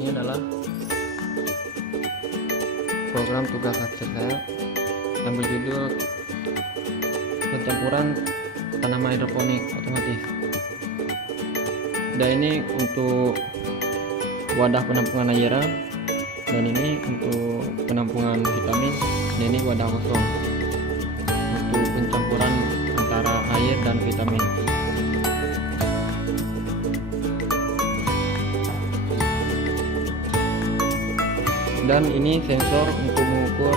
Ini adalah program tugas akhir saya yang berjudul pencampuran tanaman hidroponik otomatis. Dan ini untuk wadah penampungan air, dan ini untuk penampungan vitamin, dan ini wadah kosong untuk pencampuran antara air dan vitamin. Dan ini sensor untuk mengukur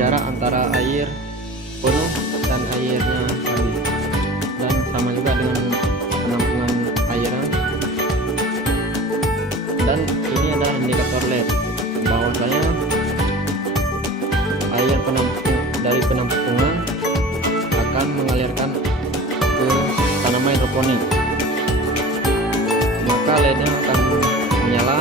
jarak antara air penuh dan airnya habis, dan sama juga dengan penampungan airnya. Dan ini ada indikator LED bahwasanya air dari penampungan akan mengalirkan ke tanaman hidroponik, maka LED-nya akan menyala.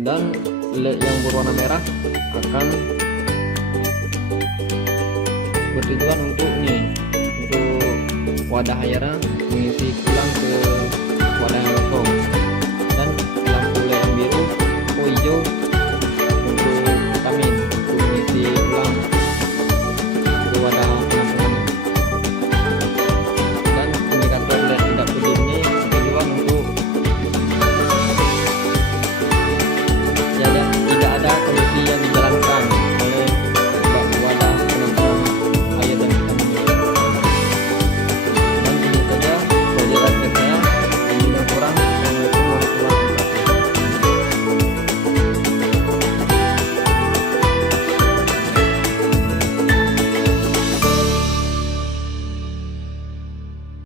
Dan LED yang berwarna merah akan bertujuan untuk wadah airnya mengisi ulang ke wadah yang kosong.